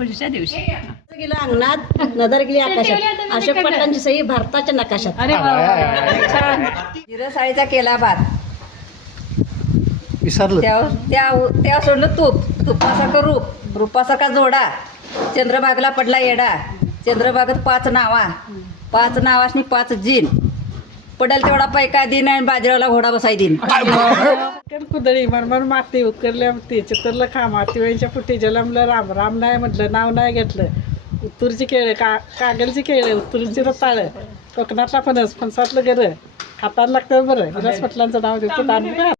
वटपौर्णिमेच्या दिवशी गेलं अंगणात नजर गेली आकाशात अशोक पाटलांची सही भारताच्या नकाशात. अरे छान. जिरसाळीचा केला भात विसरलं. त्या सोडलं तुपासारखं रूपासारखा जोडा चंद्रभागेला पडला येडा चंद्रभागेत 5 नावा 5 नावासनी 5 जीन पडेल तेवढा पैका दिन आणि बाजराला घोडा बसाय दिन. कुदळी मरमर माती उकरल्या माती चितरलं खा माती वेळच्या पुटी जलमलं राम राम नाही म्हटलं नाव नाही घेतलं. उत्तूरची केळं कागलची केळं उत्तूरची रताळं कोकणातला फणस फणसातलं गरं हाताला लागतं बरं विलास पाटलांचं नाव देतो दान